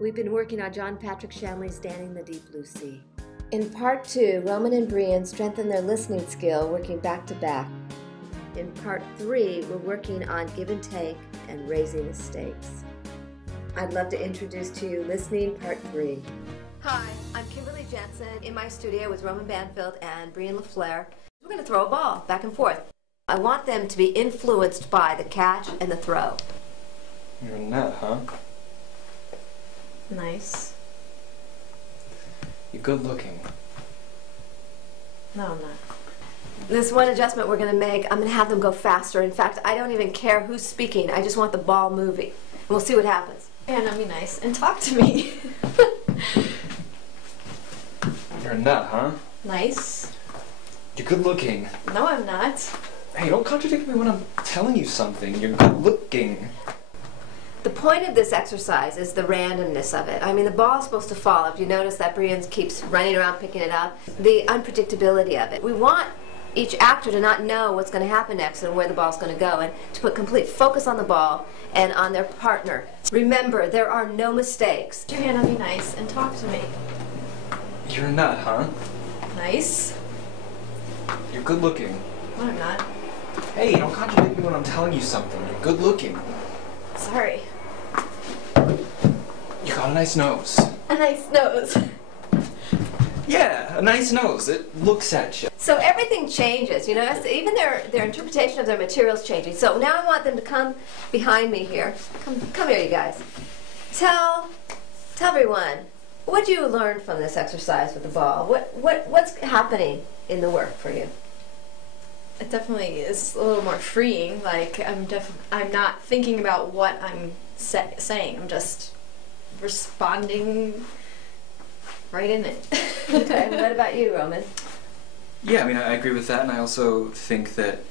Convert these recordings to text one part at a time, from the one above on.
We've been working on John Patrick Shanley's Danning the Deep Blue Sea. In part 2, Roman and Brian strengthen their listening skill working back to back. In part 3, we're working on give and take and raising the stakes. I'd love to introduce to you listening part 3. Hi, I'm Kimberly Jensen in my studio with Roman Banfield and Brian LaFleur. We're going to throw a ball back and forth. I want them to be influenced by the catch and the throw. You're a nut, huh? Nice. You're good looking. No, I'm not. This one adjustment we're going to make, I'm going to have them go faster. In fact, I don't even care who's speaking. I just want the ball moving. And we'll see what happens. Yeah, no, be nice and talk to me. You're a nut, huh? Nice. You're good looking. No, I'm not. Hey, don't contradict me when I'm telling you something. You're good looking. The point of this exercise is the randomness of it. I mean, the ball's supposed to fall. If you notice that Brian keeps running around picking it up, the unpredictability of it. We want each actor to not know what's going to happen next and where the ball's going to go, and to put complete focus on the ball and on their partner. Remember, there are no mistakes. Put your hand on me nice and talk to me. You're a nut, huh? Nice. You're good looking. No, I'm not. Hey, don't contradict me when I'm telling you something. You're good looking. Sorry. You got a nice nose. A nice nose. Yeah, a nice nose. It looks at you. So everything changes, you know, even their interpretation of their material is changing. So now I want them to come behind me here. Come here, you guys. Tell everyone, what did you learn from this exercise with the ball? What's happening in the work for you? It definitely is a little more freeing. Like I'm not thinking about what I'm saying. I'm just responding right in it. Okay, and what about you, Roman? Yeah, I mean, I agree with that, and I also think that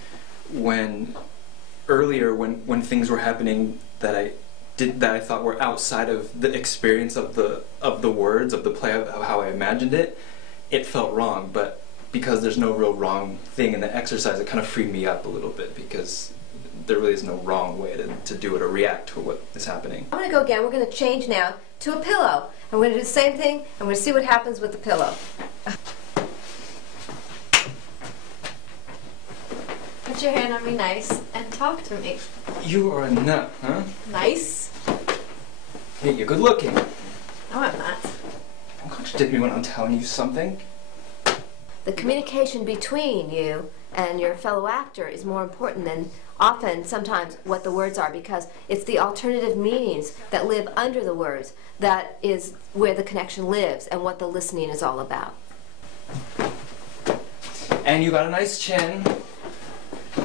earlier when things were happening that I thought were outside of the experience of the words of the play of how I imagined it, it felt wrong. But because there's no real wrong thing in the exercise, it kind of freed me up a little bit, because there really is no wrong way to do it or react to what is happening. I'm going to go again. We're going to change now to a pillow. And we're going to do the same thing, and we're going to see what happens with the pillow. Put your hand on me nice and talk to me. You are a nut, huh? Nice. Hey, you're good looking. No, I'm not. Don't contradict me when I'm telling you something. The communication between you and your fellow actor is more important than sometimes what the words are, because it's the alternative meanings that live under the words that is where the connection lives and what the listening is all about. And you got a nice chin.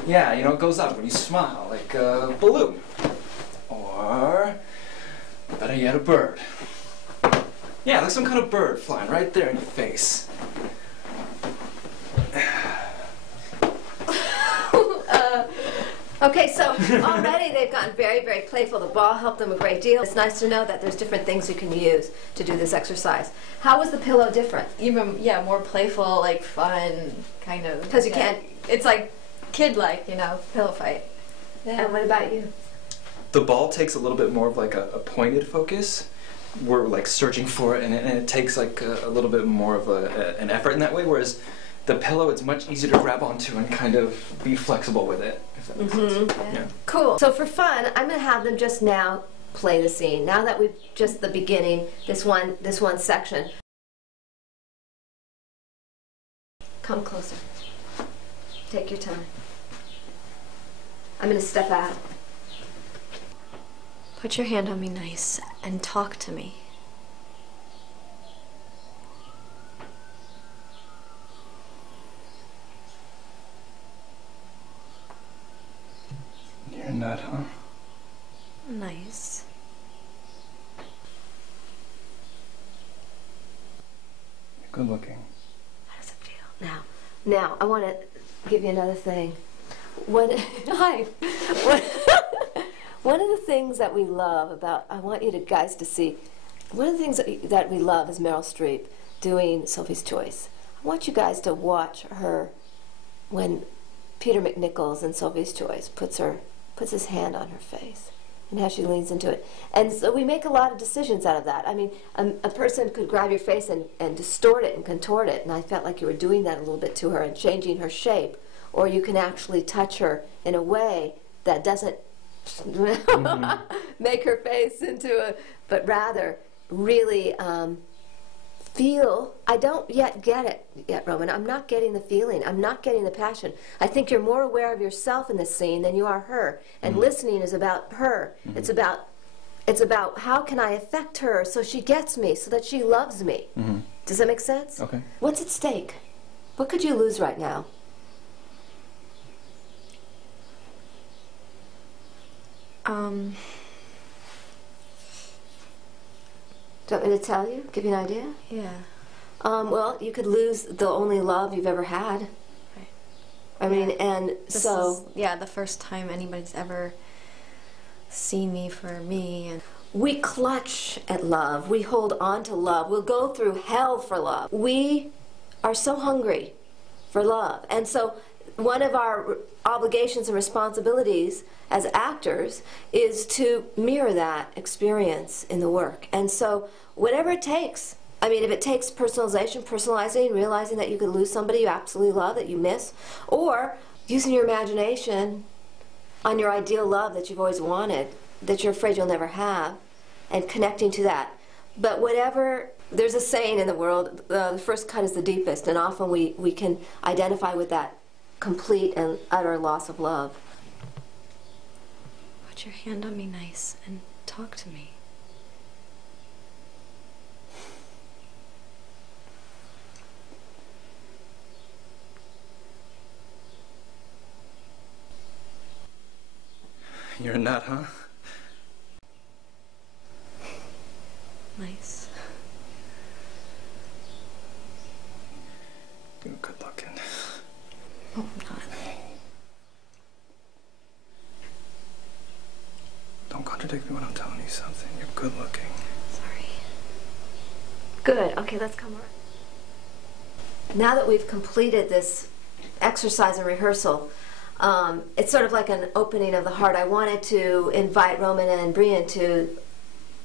Yeah, you know, it goes up when you smile, like a balloon. Or, better yet, a bird. Yeah, like some kind of bird flying right there in your face. Okay, so already they've gotten very, very playful. The ball helped them a great deal. It's nice to know that there's different things you can use to do this exercise. How was the pillow different? Even, yeah, more playful, like fun, kind of. Because you can't... It's like kid-like, you know, pillow fight. Yeah. And what about you? The ball takes a little bit more of like a pointed focus. We're like searching for it, and it takes like a little bit more of an effort in that way, whereas the pillow, it's much easier to grab onto and kind of be flexible with it, if that makes sense. Yeah. Cool. So for fun, I'm going to have them just now play the scene. Now that we've just the beginning, this one section. Come closer. Take your time. I'm going to step out. Put your hand on me nice and talk to me. You're a nut, huh? Nice. You're good looking. How does it feel? Now, I want to give you another thing. Hi. One of the things that we love about, I want you guys to see, one of the things that we love is Meryl Streep doing Sophie's Choice. I want you guys to watch her when Peter McNichols in Sophie's Choice puts his hand on her face. and how she leans into it. And so we make a lot of decisions out of that. I mean, a person could grab your face and distort it and contort it, and I felt like you were doing that a little bit to her and changing her shape. Or you can actually touch her in a way that doesn't make her face into a, but rather really feel. I don't yet get it yet, Roman. I'm not getting the feeling. I'm not getting the passion. I think you're more aware of yourself in this scene than you are her. And listening is about her. It's about how can I affect her so she gets me, so that she loves me. Does that make sense? Okay. What's at stake? What could you lose right now? Do you want me to tell you? Give you an idea? Yeah. Well, you could lose the only love you've ever had. Right. I mean, and This so... is, yeah, the first time anybody's ever seen me for me. And we clutch at love. We hold on to love. We'll go through hell for love. We are so hungry for love. And so one of our obligations and responsibilities as actors is to mirror that experience in the work. And so whatever it takes, I mean, if it takes personalizing, realizing that you could lose somebody you absolutely love, that you miss, or using your imagination on your ideal love that you've always wanted, that you're afraid you'll never have, and connecting to that. But whatever, there's a saying in the world, the first cut is the deepest, and often we can identify with that complete and utter loss of love. put your hand on me nice and talk to me. You're a nut, huh? Nice. You're good looking. Oh, I'm not. Don't contradict me when I'm telling you something. You're good looking. Sorry. Good. Okay, let's come on. Now that we've completed this exercise and rehearsal, it's sort of like an opening of the heart. I wanted to invite Roman and Brian to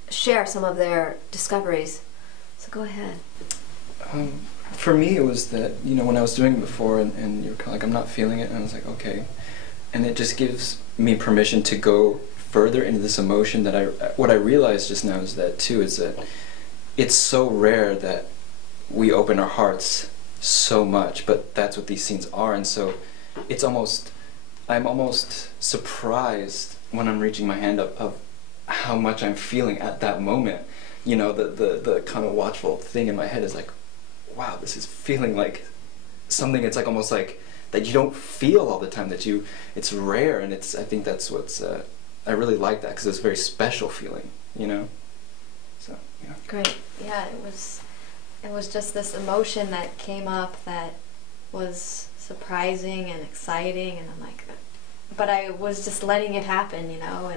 share some of their discoveries. So go ahead. For me, it was that, you know, when I was doing it before and you were kind of like, I'm not feeling it, and I was like, okay. And it just gives me permission to go further into this emotion that what I realized just now is that, too, is that it's so rare that we open our hearts so much, but that's what these scenes are, and so it's almost, I'm almost surprised when I'm reaching my hand up of how much I'm feeling at that moment. You know, the kind of watchful thing in my head is like, wow, this is feeling like something, it's like almost like that you don't feel all the time, that you, it's rare, and it's, I think that's what's, I really like that, because it's a very special feeling, you know? So, yeah. Great. Yeah, it was just this emotion that came up that was surprising and exciting, and I'm like, but I was just letting it happen, you know,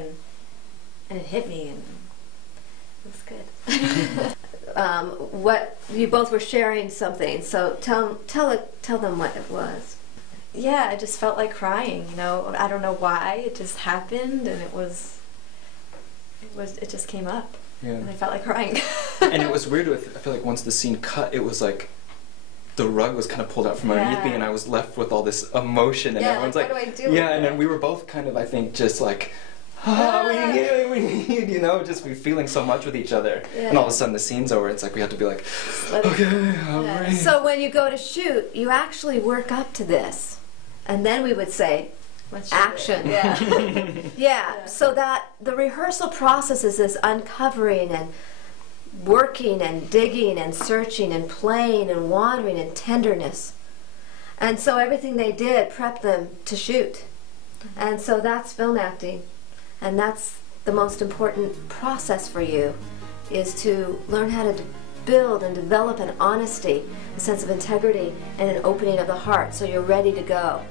and it hit me, and it was good. What you both were sharing something, so tell them what it was. Yeah, I just felt like crying, you know. I don't know why, it just happened, and it just came up. Yeah. And I felt like crying. And it was weird with, I feel like once the scene cut, it was like the rug was kind of pulled out from underneath me, and I was left with all this emotion, and everyone's like, what do I do? yeah, and then we were both kind of, I think, just like, we need, you know, just be feeling so much with each other. Yeah. And all of a sudden the scene's over, it's like we have to be like, okay, all right. So when you go to shoot, you actually work up to this, and then we would say, action. Yeah. Yeah, so that the rehearsal process is this uncovering and working and digging and searching and playing and wandering and tenderness. And so everything they did prepped them to shoot. And so that's film acting. And that's the most important process for you, is to learn how to build and develop an honesty, a sense of integrity, and an opening of the heart, so you're ready to go.